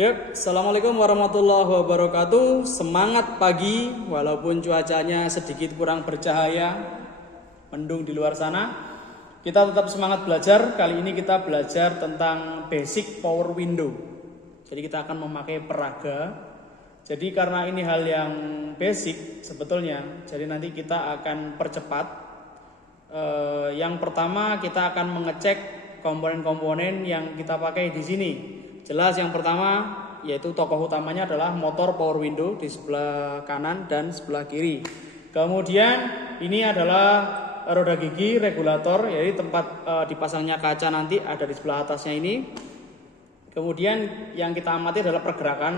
Yuk, Assalamualaikum warahmatullahi wabarakatuh. Semangat pagi, walaupun cuacanya sedikit kurang bercahaya, mendung di luar sana. Kita tetap semangat belajar. Kali ini kita belajar tentang basic power window. Jadi kita akan memakai peraga. Jadi karena ini hal yang basic sebetulnya, jadi nanti kita akan percepat. Yang pertama kita akan mengecek komponen-komponen yang kita pakai di sini. Jelas yang pertama yaitu tokoh utamanya adalah motor power window di sebelah kanan dan sebelah kiri. Kemudian ini adalah roda gigi regulator, yaitu tempat dipasangnya kaca nanti ada di sebelah atasnya ini. Kemudian yang kita amati adalah pergerakan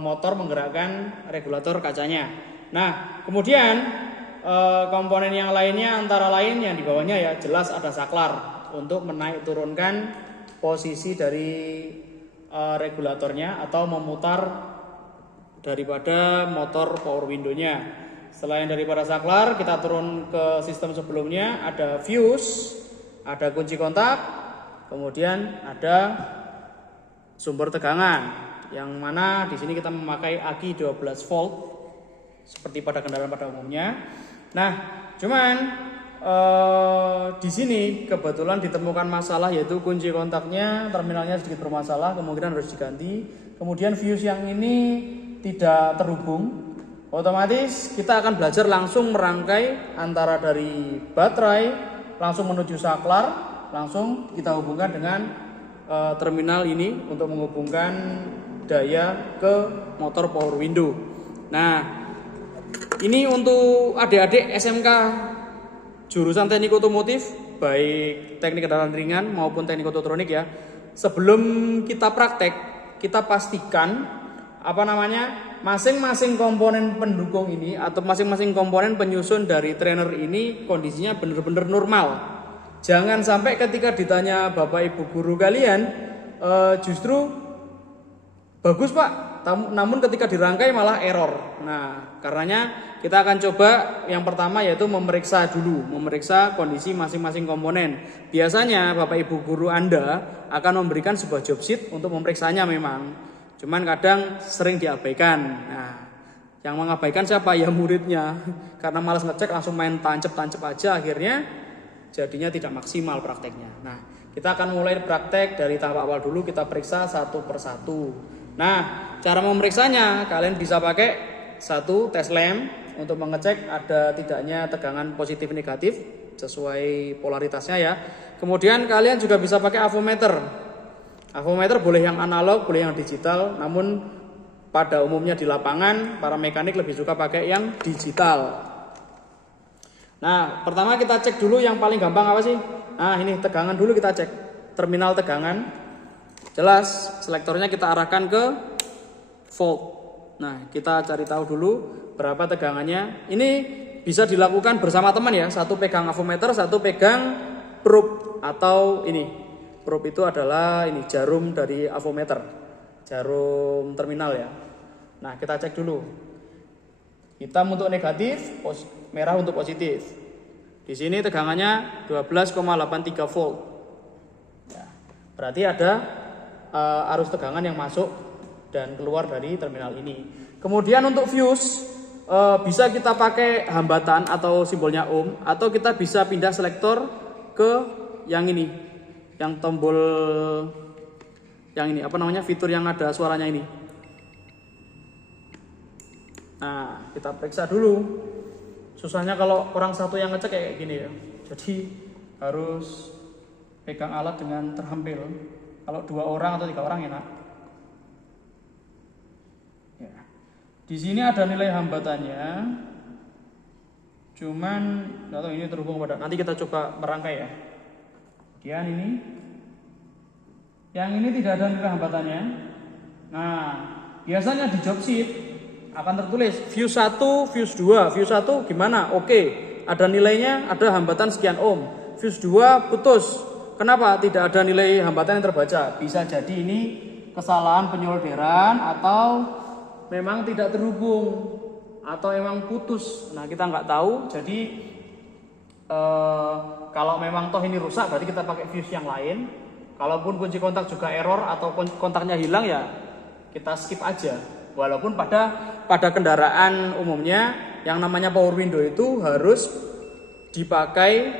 motor menggerakkan regulator kacanya. Nah, kemudian komponen yang lainnya antara lain yang di bawahnya ya jelas ada saklar untuk menaik turunkan posisi dari regulatornya atau memutar daripada motor power window-nya. Selain daripada saklar, kita turun ke sistem sebelumnya, ada fuse, ada kunci kontak, kemudian ada sumber tegangan, yang mana di sini kita memakai aki 12 volt seperti pada kendaraan pada umumnya. Nah, cuman di sini kebetulan ditemukan masalah, yaitu kunci kontaknya, terminalnya sedikit bermasalah, kemungkinan harus diganti. Kemudian fuse yang ini tidak terhubung. Otomatis kita akan belajar langsung merangkai antara dari baterai langsung menuju saklar, langsung kita hubungkan dengan terminal ini untuk menghubungkan daya ke motor power window. Nah, ini untuk adik-adik SMK jurusan teknik otomotif, baik teknik kendaraan ringan maupun teknik ototronik ya. Sebelum kita praktek, kita pastikan masing-masing komponen pendukung ini atau masing-masing komponen penyusun dari trainer ini kondisinya benar-benar normal. Jangan sampai ketika ditanya Bapak Ibu guru kalian justru bagus Pak, namun ketika dirangkai malah error. Nah, karenanya kita akan coba yang pertama yaitu memeriksa kondisi masing-masing komponen. Biasanya Bapak Ibu guru Anda akan memberikan sebuah job sheet untuk memeriksanya memang. Cuman kadang sering diabaikan. Nah, yang mengabaikan siapa? Ya muridnya. Karena malas ngecek langsung main tancep-tancep aja, akhirnya jadinya tidak maksimal prakteknya. Nah, kita akan mulai praktek dari tahap awal dulu, kita periksa satu persatu. Nah, cara memeriksanya kalian bisa pakai satu tes lamp untuk mengecek ada tidaknya tegangan positif negatif sesuai polaritasnya ya. Kemudian kalian juga bisa pakai avometer. Avometer boleh yang analog, boleh yang digital, namun pada umumnya di lapangan para mekanik lebih suka pakai yang digital. Nah, pertama kita cek dulu yang paling gampang apa sih? Nah, ini tegangan dulu kita cek. Terminal tegangan. Jelas, selektornya kita arahkan ke volt. Nah, kita cari tahu dulu berapa tegangannya. Ini bisa dilakukan bersama teman ya. Satu pegang avometer, satu pegang probe atau ini. Probe itu adalah ini jarum dari avometer. Jarum terminal ya. Nah, kita cek dulu. Hitam untuk negatif, merah untuk positif. Di sini tegangannya 12,83 volt. Ya, berarti ada arus tegangan yang masuk dan keluar dari terminal ini. Kemudian untuk fuse bisa kita pakai hambatan atau simbolnya ohm, atau kita bisa pindah selektor ke yang ini, yang tombol yang ini fitur yang ada suaranya ini. Nah, kita periksa dulu. Susahnya kalau orang satu yang ngecek kayak gini ya. Jadi harus pegang alat dengan terampil. Kalau 2 orang atau 3 orang enak. Ya. Di sini ada nilai hambatannya. Cuman nggak tahu ini terhubung pada. Nanti kita coba merangkai ya. Kemudian ini. Yang ini tidak ada nilai hambatannya. Nah, biasanya di job sheet akan tertulis fuse 1, fuse 2. Fuse 1 gimana? Oke. Ada nilainya, ada hambatan sekian ohm. Fuse 2 putus. Kenapa tidak ada nilai hambatan yang terbaca? Bisa jadi ini kesalahan penyolderan atau memang tidak terhubung atau memang putus. Nah, kita nggak tahu. Jadi kalau memang toh ini rusak, berarti kita pakai fuse yang lain. Kalaupun kunci kontak juga error atau kontaknya hilang ya kita skip aja. Walaupun pada kendaraan umumnya yang namanya power window itu harus dipakai,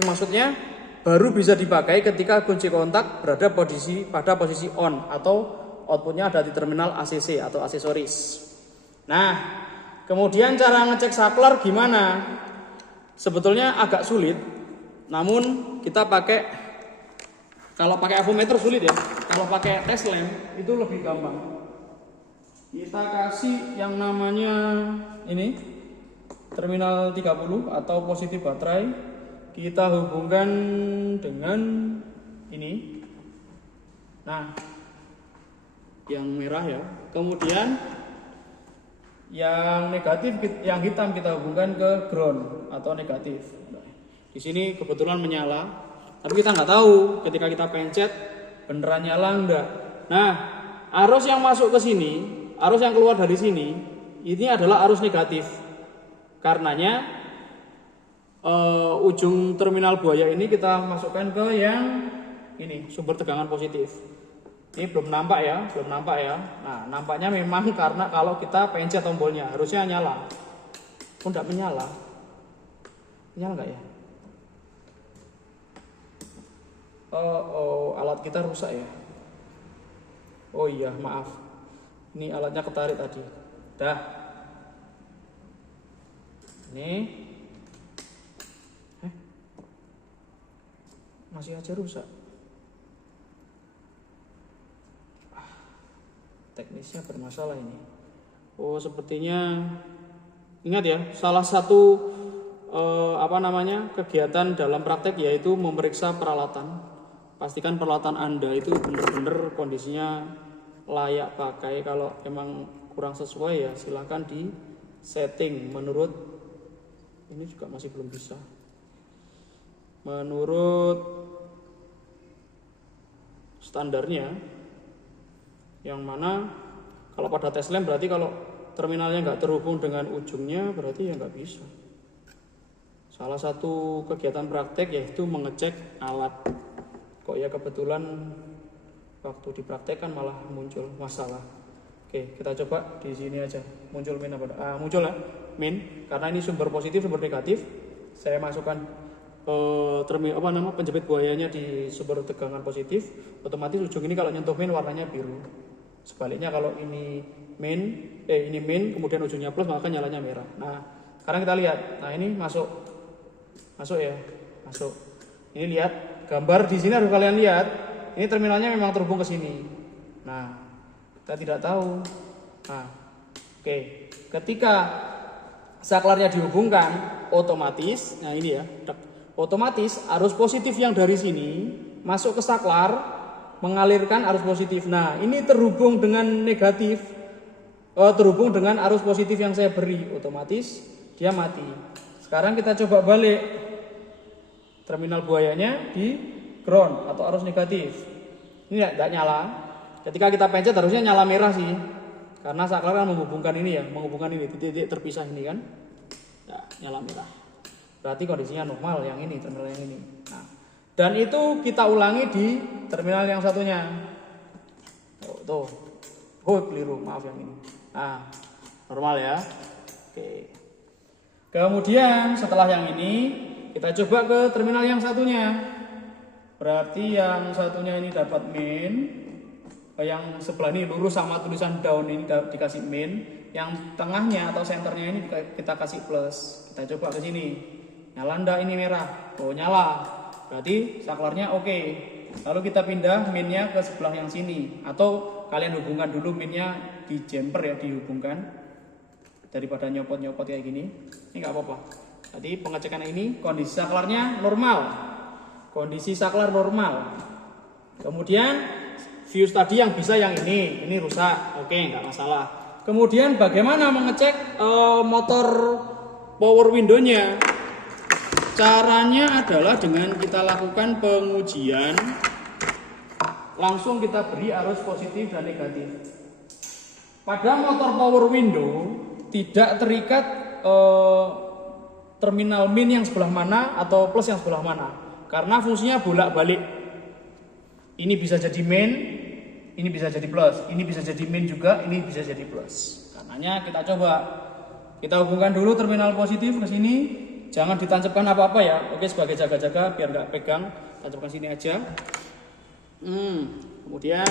maksudnya baru bisa dipakai ketika kunci kontak berada pada posisi on atau outputnya ada di terminal ACC atau aksesoris. Nah, kemudian cara ngecek saklar gimana? Sebetulnya agak sulit, namun kita kalau pakai avometer sulit ya. Kalau pakai test lamp itu lebih gampang. Kita kasih yang namanya ini terminal 30 atau positif baterai, kita hubungkan dengan ini. Nah, yang merah ya. Kemudian yang negatif, yang hitam kita hubungkan ke ground atau negatif. Di sini kebetulan menyala, tapi kita nggak tahu ketika kita pencet beneran nyala enggak. Nah, arus yang masuk ke sini, arus yang keluar dari sini, ini adalah arus negatif. Karenanya ujung terminal buaya ini kita masukkan ke yang ini, sumber tegangan positif. Ini belum nampak ya. Nah, nampaknya memang karena kalau kita pencet tombolnya harusnya nyala. Kok enggak menyala? Nyala enggak ya? Oh, alat kita rusak ya. Oh iya, maaf. Ini alatnya ketarik tadi. Dah. Ini. Masih aja rusak. Teknisnya bermasalah ini. Oh, sepertinya ingat ya, salah satu kegiatan dalam praktek yaitu memeriksa peralatan. Pastikan peralatan Anda itu benar-benar kondisinya layak pakai. Kalau emang kurang sesuai ya silakan di setting menurut ini juga masih belum bisa. Menurut standarnya, yang mana kalau pada tes lamp berarti kalau terminalnya nggak terhubung dengan ujungnya berarti ya nggak bisa. Salah satu kegiatan praktek yaitu mengecek alat. Kok ya kebetulan waktu dipraktekkan malah muncul masalah. Oke, kita coba di sini aja. Muncul min apa? Muncul ya min, karena ini sumber positif, sumber negatif. Saya masukkan penjepit buayanya di sumber tegangan positif. Otomatis ujung ini kalau nyentuh min warnanya biru. Sebaliknya kalau ini min kemudian ujungnya plus maka nyalanya merah. Nah, sekarang kita lihat. Nah, ini masuk ya, masuk. Ini lihat gambar di sini harus kalian lihat. Ini terminalnya memang terhubung ke sini. Nah, kita tidak tahu. Nah, oke. Ketika saklarnya dihubungkan, otomatis, nah ini ya, otomatis arus positif yang dari sini masuk ke saklar mengalirkan arus positif. Nah, ini terhubung dengan negatif, terhubung dengan arus positif yang saya beri, otomatis dia mati. Sekarang kita coba balik terminal buayanya di ground atau arus negatif. Ini tidak nyala. Ketika kita pencet harusnya nyala merah sih, karena saklar kan menghubungkan ini ya, menghubungkan ini titik-titik terpisah ini kan, ya, nyala merah. Berarti kondisinya normal yang ini, terminal yang ini. Nah, dan itu kita ulangi di terminal yang satunya. Tuh, keliru, maaf yang ini. Nah, normal ya. Oke. Kemudian setelah yang ini kita coba ke terminal yang satunya. Berarti yang satunya ini dapat min, yang sebelah ini lurus sama tulisan down ini dikasih min, yang tengahnya atau senternya ini kita kasih plus. Kita coba ke sini. Nyala enggak ini merah? Oh, nyala. Berarti saklarnya oke. Lalu kita pindah minnya ke sebelah yang sini, atau kalian hubungkan dulu minnya di jumper ya, dihubungkan daripada nyopot-nyopot kayak gini. Ini nggak apa-apa. Tadi pengecekan ini kondisi saklarnya normal. Kondisi saklar normal. Kemudian fuse tadi yang bisa yang ini rusak. Oke, nggak masalah. Kemudian bagaimana mengecek motor power window-nya? Caranya adalah dengan kita lakukan pengujian, langsung kita beri arus positif dan negatif. Pada motor power window tidak terikat terminal min yang sebelah mana atau plus yang sebelah mana, karena fungsinya bolak-balik. Ini bisa jadi main, ini bisa jadi plus, ini bisa jadi min juga, ini bisa jadi plus. Karenanya kita coba, kita hubungkan dulu terminal positif ke sini, jangan ditancapkan apa-apa ya. Oke, sebagai jaga-jaga biar nggak pegang, tancapkan sini aja. Kemudian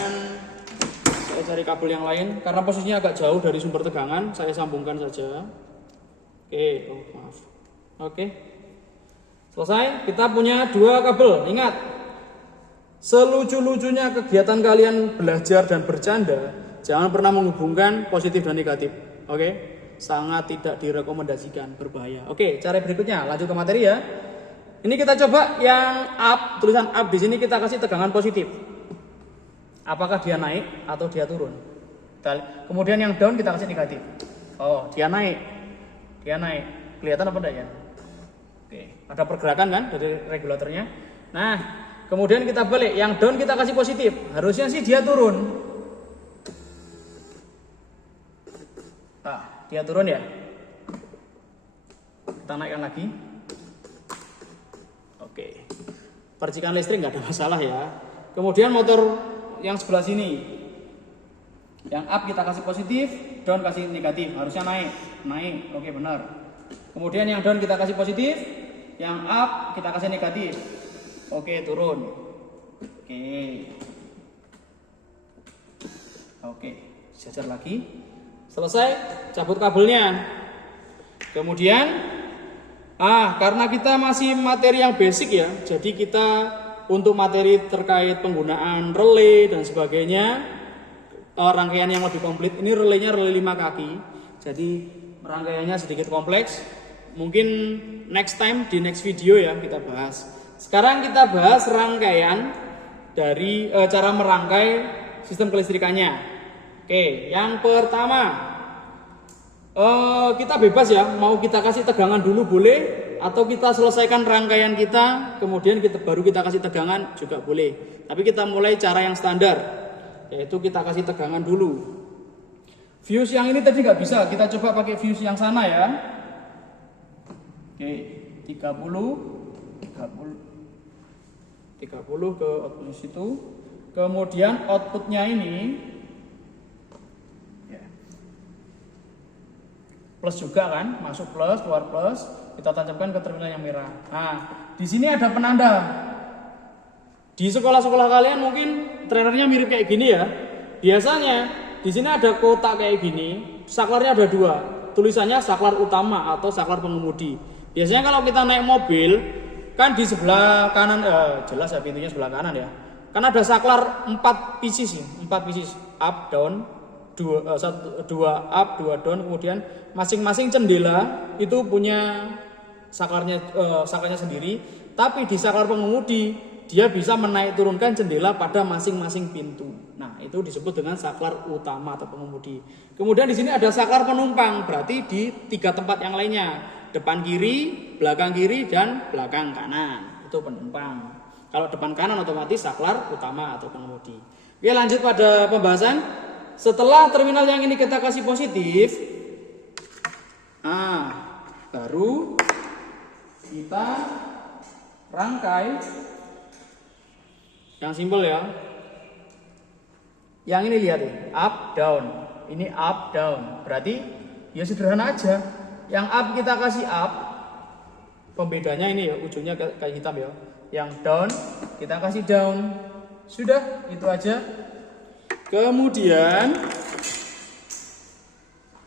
saya cari kabel yang lain, karena posisinya agak jauh dari sumber tegangan, saya sambungkan saja. Oke, oh maaf. Oke, selesai. Kita punya 2 kabel. Ingat, selucu-lucunya kegiatan kalian belajar dan bercanda, jangan pernah menghubungkan positif dan negatif. Oke, sangat tidak direkomendasikan, berbahaya. Oke, cara berikutnya, lanjut ke materi ya. Ini kita coba yang up, tulisan up di sini kita kasih tegangan positif. Apakah dia naik atau dia turun? Kemudian yang down kita kasih negatif. Oh, dia naik. Dia naik. Kelihatan apa enggak ya? Oke, ada pergerakan kan dari regulatornya. Nah, kemudian kita balik, yang down kita kasih positif. Harusnya sih dia turun. Ah, dia turun ya. Kita naikkan lagi. Oke. Percikan listrik nggak ada masalah ya. Kemudian motor yang sebelah sini, yang up kita kasih positif, down kasih negatif, harusnya naik, oke benar. Kemudian yang down kita kasih positif, yang up kita kasih negatif, oke turun, oke, sejajar lagi, selesai, cabut kabelnya. Kemudian, karena kita masih materi yang basic ya, jadi kita untuk materi terkait penggunaan relay dan sebagainya, rangkaian yang lebih komplit, ini relaynya relay 5 kaki, jadi rangkaiannya sedikit kompleks. Mungkin next time di next video ya kita bahas. Sekarang kita bahas rangkaian dari cara merangkai sistem kelistrikannya. Oke, yang pertama, kita bebas ya, mau kita kasih tegangan dulu boleh, atau kita selesaikan rangkaian kita, kemudian baru kita kasih tegangan juga boleh. Tapi kita mulai cara yang standar, yaitu kita kasih tegangan dulu. Fuse yang ini tadi nggak bisa, kita coba pakai fuse yang sana ya. Oke, 30 ke output situ. Kemudian outputnya ini plus juga kan, masuk plus, keluar plus, kita tancapkan ke terminal yang merah. Nah, di sini ada penanda. Di sekolah-sekolah kalian mungkin trainernya mirip kayak gini ya. Biasanya di sini ada kotak kayak gini, saklarnya ada 2. Tulisannya saklar utama atau saklar pengemudi. Biasanya kalau kita naik mobil, kan di sebelah kanan, jelas ya pintunya sebelah kanan ya. Kan ada saklar 4 pieces, up, down, 2 up, 2 down, kemudian masing-masing jendela itu punya saklarnya sendiri, tapi di saklar pengemudi dia bisa menaik turunkan jendela pada masing-masing pintu. Nah, itu disebut dengan saklar utama atau pengemudi. Kemudian di sini ada saklar penumpang, berarti di 3 tempat yang lainnya, depan kiri, belakang kiri, dan belakang kanan, itu penumpang. Kalau depan kanan otomatis saklar utama atau pengemudi. Oke, lanjut pada pembahasan. Setelah terminal yang ini kita kasih positif, baru kita rangkai yang simpel ya. Yang ini lihat ya, up down. Ini up down. Berarti ya sederhana aja. Yang up kita kasih up. Pembedanya ini ya, ujungnya kayak hitam ya. Yang down kita kasih down. Sudah, itu aja. Kemudian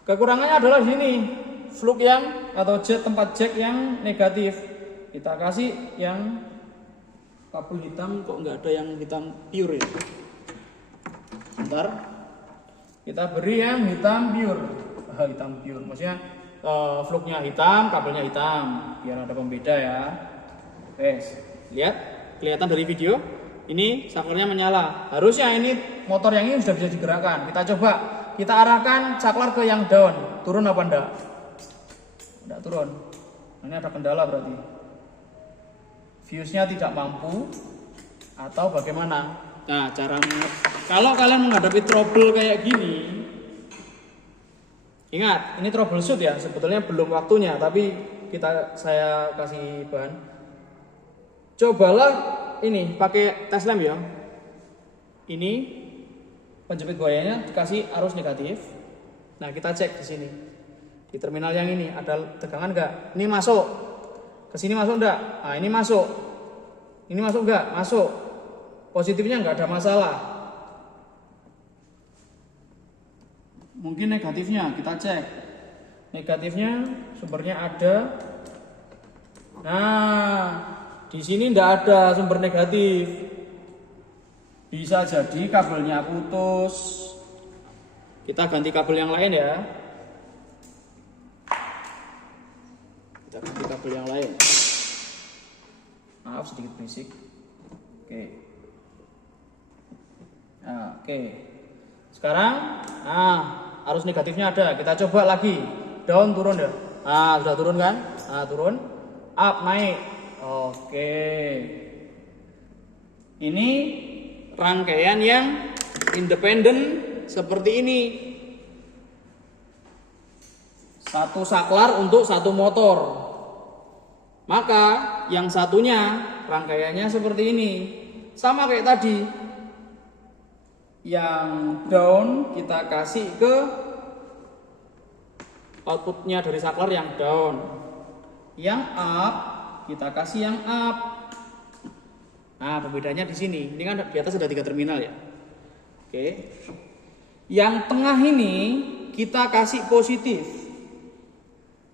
kekurangannya adalah di sini, flux yang atau tempat jack yang negatif. Kita kasih yang kabel hitam, kok nggak ada yang hitam pure ya? Bentar, kita beri yang hitam pure. Hitam pure, maksudnya fluxnya hitam, kabelnya hitam, biar ada pembeda ya. Lihat, kelihatan dari video. Ini saklarnya menyala. Harusnya ini motor yang ini sudah bisa digerakkan. Kita coba, kita arahkan saklar ke yang down. Turun apa enggak? Enggak turun. Ini ada kendala berarti. Fuse-nya tidak mampu atau bagaimana? Nah, caranya kalau kalian menghadapi trouble kayak gini, ingat, ini troubleshoot ya. Sebetulnya belum waktunya, tapi saya kasih bahan. Cobalah ini pakai tes lamp ya. Ini penjepit buayanya dikasih arus negatif. Nah, kita cek di sini. Di terminal yang ini ada tegangan enggak? Ini masuk. Ke sini masuk enggak? Nah, ini masuk. Ini masuk enggak? Masuk. Positifnya enggak ada masalah. Mungkin negatifnya kita cek. Negatifnya sumbernya ada. Nah, di sini enggak ada sumber negatif. Bisa jadi kabelnya putus. Kita ganti kabel yang lain ya. Kita ganti kabel yang lain. Maaf sedikit berisik. Oke. Nah, oke. Sekarang, arus negatifnya ada. Kita coba lagi. Down turun ya. Nah, sudah turun kan? Nah, turun. Up naik. Oke. Ini rangkaian yang independen seperti ini. Satu saklar untuk satu motor. Maka yang satunya rangkaiannya seperti ini. Sama kayak tadi. Yang down kita kasih ke outputnya dari saklar yang down. Yang up kita kasih yang up. Nah, pembedanya di sini. Ini kan di atas ada 3 terminal ya. Oke. Yang tengah ini kita kasih positif.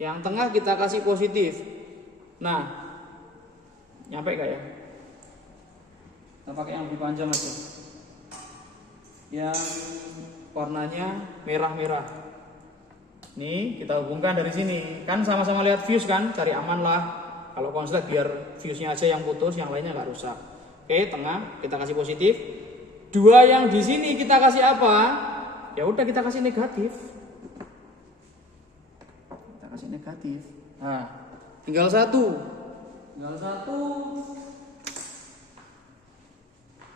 Yang tengah kita kasih positif. Nah, nyampe gak ya? Kita pakai yang lebih panjang aja. Yang warnanya merah-merah. Nih, kita hubungkan dari sini. Kan sama-sama lihat fuse kan? Cari aman lah. Kalau konslet biar fuse-nya aja yang putus, yang lainnya nggak rusak. Oke, tengah kita kasih positif. 2 yang di sini kita kasih apa? Ya udah kita kasih negatif. Kita kasih negatif. Nah, tinggal satu.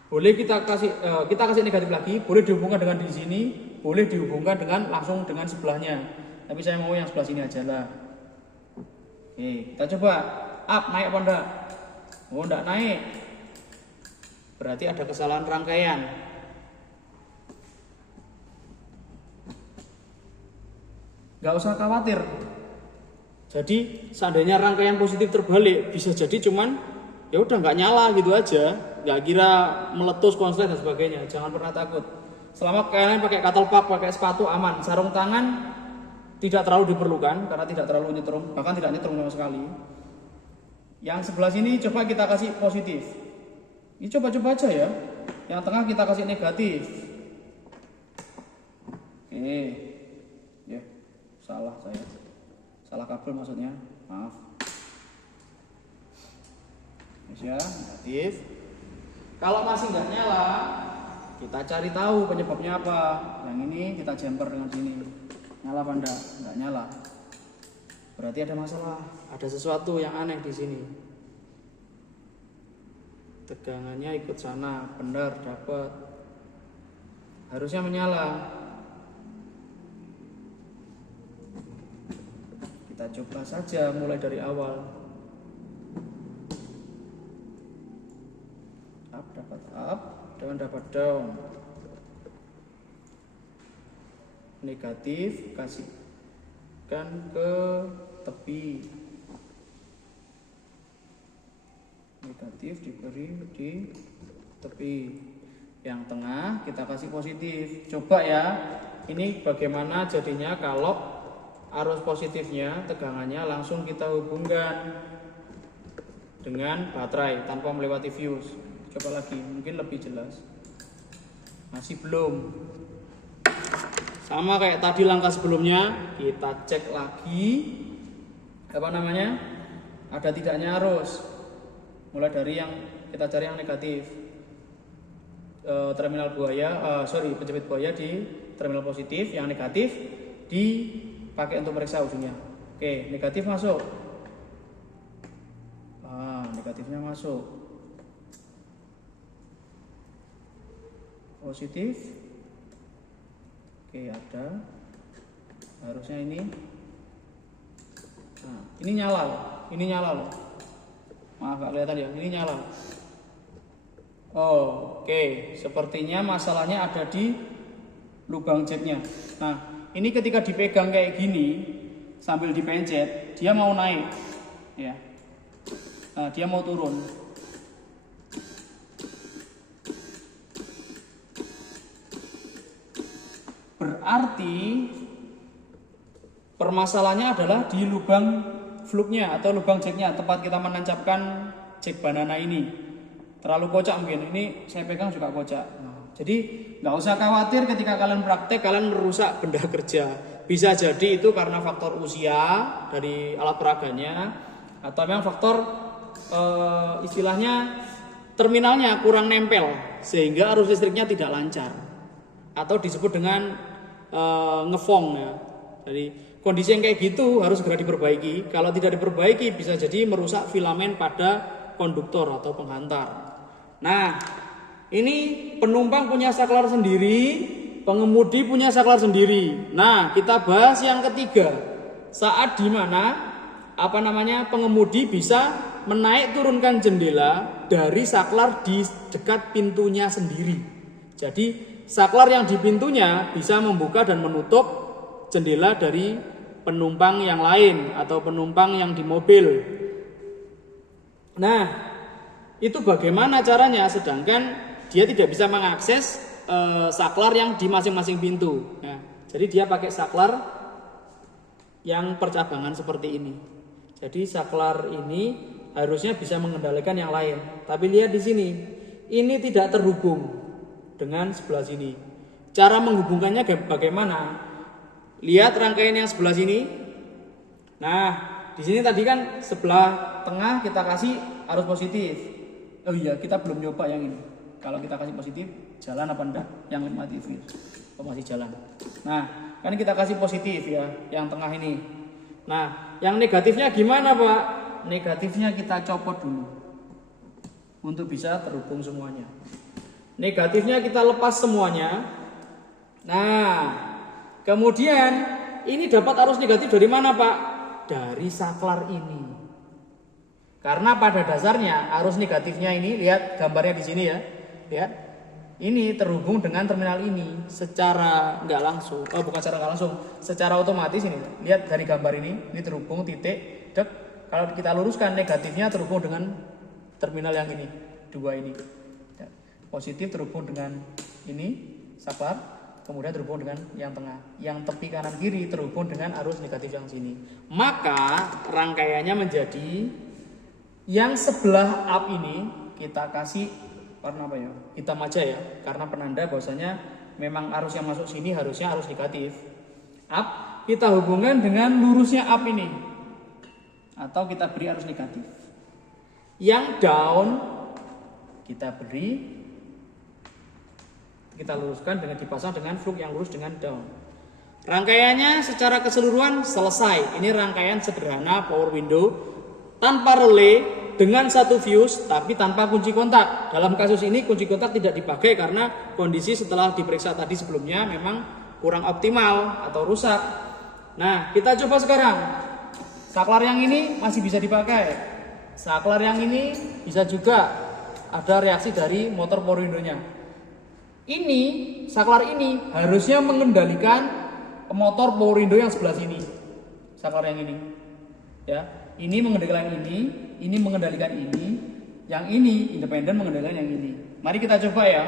Boleh kita kasih negatif lagi, boleh dihubungkan dengan di sini, boleh dihubungkan dengan langsung dengan sebelahnya. Tapi saya mau yang sebelah sini aja lah. Oke, kita coba up naik apa enggak? Oh, enggak naik. Berarti ada kesalahan rangkaian. Gak usah khawatir. Jadi seandainya rangkaian positif terbalik, bisa jadi cuman ya udah nggak nyala gitu aja, nggak kira meletus konslet dan sebagainya. Jangan pernah takut. Selama kalian pakai katalpak, pakai sepatu aman. Sarung tangan tidak terlalu diperlukan karena tidak terlalu nyetrum, bahkan tidak nyetrum sama sekali. Yang sebelah sini coba kita kasih positif. Ini coba-coba aja ya. Yang tengah kita kasih negatif. Oke. Ya, salah saya. Salah kabel maksudnya. Maaf. Ya, negatif. Kalau masih nggak nyala, kita cari tahu penyebabnya apa. Yang ini kita jumper dengan sini. Nyala apa enggak? Enggak nyala. Berarti ada masalah, ada sesuatu yang aneh di sini. Tegangannya ikut sana, benar dapat. Harusnya menyala. Kita coba saja mulai dari awal. Up dapat up, down dapat down. Negatif kasihkan ke tepi. Negatif diberi di tepi. Yang tengah kita kasih positif. Coba ya, ini bagaimana jadinya kalau arus positifnya tegangannya langsung kita hubungkan dengan baterai tanpa melewati fuse. Coba lagi, mungkin lebih jelas. Masih belum. Sama kayak tadi langkah sebelumnya, kita cek lagi ada tidaknya arus. Mulai dari yang kita cari yang negatif. Terminal buaya, penjepit buaya di terminal positif, yang negatif dipakai untuk meriksa ujungnya. Oke, negatif masuk. Negatifnya masuk. Positif. Oke, ada. Harusnya ini. Nah, ini nyala loh. Ini nyala loh. Maaf gak kelihatan ya. Ini nyala. Oke. Sepertinya masalahnya ada di lubang jetnya. Nah, ini ketika dipegang kayak gini sambil dipencet, dia mau naik, ya. Nah, dia mau turun. Berarti permasalahannya adalah di lubang fluknya atau lubang jacknya, tempat kita menancapkan jack banana ini. Terlalu kocak mungkin, ini saya pegang juga kocak. Jadi nggak usah khawatir ketika kalian praktek kalian merusak benda kerja. Bisa jadi itu karena faktor usia dari alat peraganya, atau memang faktor istilahnya terminalnya kurang nempel sehingga arus listriknya tidak lancar, atau disebut dengan ngefong ya. Jadi kondisi yang kayak gitu harus segera diperbaiki. Kalau tidak diperbaiki bisa jadi merusak filamen pada konduktor atau penghantar. Nah, ini penumpang punya saklar sendiri, pengemudi punya saklar sendiri. Nah, kita bahas yang ketiga. Saat dimana pengemudi bisa menaik turunkan jendela dari saklar di dekat pintunya sendiri. Jadi saklar yang di pintunya bisa membuka dan menutup jendela dari penumpang yang lain atau penumpang yang di mobil. Nah, itu bagaimana caranya? Sedangkan dia tidak bisa mengakses saklar yang di masing-masing pintu. Nah, jadi dia pakai saklar yang percabangan seperti ini. Jadi saklar ini harusnya bisa mengendalikan yang lain. Tapi lihat di sini, ini tidak terhubung dengan sebelah sini. Cara menghubungkannya bagaimana? Lihat rangkaian yang sebelah sini. Nah, di sini tadi kan sebelah tengah kita kasih arus positif. Oh iya, kita belum nyoba yang ini. Kalau kita kasih positif, jalan apa enggak? Yang mati itu. Oh, masih jalan. Nah, kan kita kasih positif ya, yang tengah ini. Nah, yang negatifnya gimana, Pak? Negatifnya kita copot dulu untuk bisa terhubung semuanya. Negatifnya kita lepas semuanya. Nah, kemudian ini dapat arus negatif dari mana, Pak? Dari saklar ini. Karena pada dasarnya arus negatifnya ini, lihat gambarnya di sini ya. Lihat. Ini terhubung dengan terminal ini secara nggak langsung. Oh, bukan secara nggak langsung, secara otomatis ini. Lihat dari gambar ini terhubung titik dek. Kalau kita luruskan negatifnya terhubung dengan terminal yang ini, dua ini. Positif terhubung dengan ini saklar, kemudian terhubung dengan yang tengah. Yang tepi kanan kiri terhubung dengan arus negatif yang sini. Maka rangkaiannya menjadi yang sebelah up ini kita kasih warna apa ya? Hitam aja ya, karena penanda bahwasanya memang arus yang masuk sini harusnya arus negatif. Up kita hubungkan dengan lurusnya up ini, atau kita beri arus negatif. Yang down kita luruskan dengan dipasang dengan fluk yang lurus dengan down. Rangkaiannya secara keseluruhan selesai. Ini rangkaian sederhana power window tanpa relay dengan satu fuse tapi tanpa kunci kontak. Dalam kasus ini kunci kontak tidak dipakai karena kondisi setelah diperiksa tadi sebelumnya memang kurang optimal atau rusak. Nah, kita coba sekarang. Saklar yang ini masih bisa dipakai. Saklar yang ini bisa juga ada reaksi dari motor power window-nya. Ini, saklar ini harusnya mengendalikan motor power window yang sebelah sini. Saklar yang ini. Ya, ini mengendalikan ini mengendalikan ini, yang ini independen mengendalikan yang ini. Mari kita coba ya.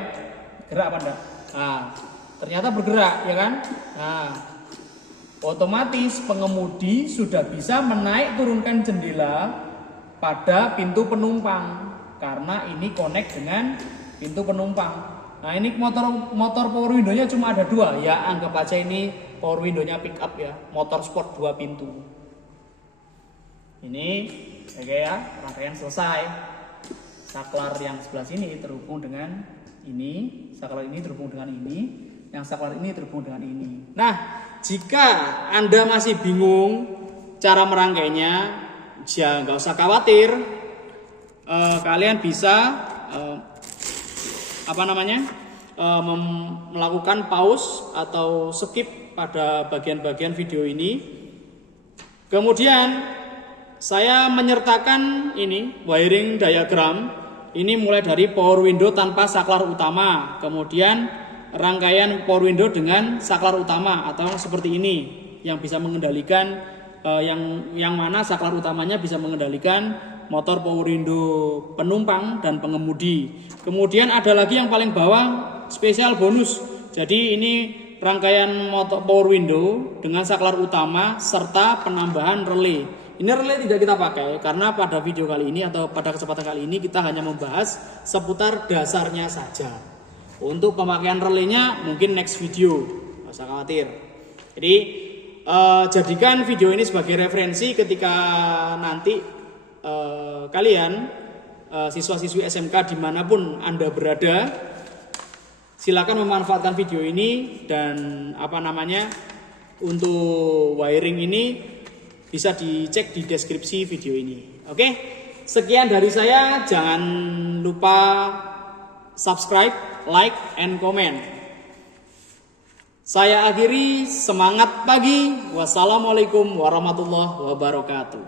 Gerak apa enggak? Nah, ternyata bergerak ya kan? Nah, otomatis pengemudi sudah bisa menaik turunkan jendela pada pintu penumpang karena ini connect dengan pintu penumpang. Nah, ini motor power window-nya cuma ada dua ya, anggap aja ini power window-nya pick up ya, motor sport 2 pintu. Ini oke ya, rangkaian selesai. Saklar yang sebelah sini terhubung dengan ini, saklar ini terhubung dengan ini, yang saklar ini terhubung dengan ini. Nah, jika Anda masih bingung cara merangkainya, ya nggak usah khawatir. Kalian bisa melakukan pause atau skip pada bagian-bagian video ini. Kemudian saya menyertakan ini wiring diagram. Ini mulai dari power window tanpa saklar utama, kemudian rangkaian power window dengan saklar utama atau seperti ini yang bisa mengendalikan yang mana saklar utamanya bisa mengendalikan motor power window penumpang dan pengemudi. Kemudian ada lagi yang paling bawah spesial bonus. Jadi ini rangkaian motor power window dengan saklar utama serta penambahan relay. Ini relay tidak kita pakai karena pada video kali ini atau pada kesempatan kali ini kita hanya membahas seputar dasarnya saja. Untuk pemakaian relaynya mungkin next video, nggak usah khawatir. Jadi jadikan video ini sebagai referensi ketika nanti kalian siswa-siswi SMK dimanapun Anda berada, silakan memanfaatkan video ini dan untuk wiring ini bisa dicek di deskripsi video ini. Oke, sekian dari saya. Jangan lupa subscribe, like, and comment. Saya akhiri, semangat pagi. Wassalamualaikum warahmatullahi wabarakatuh.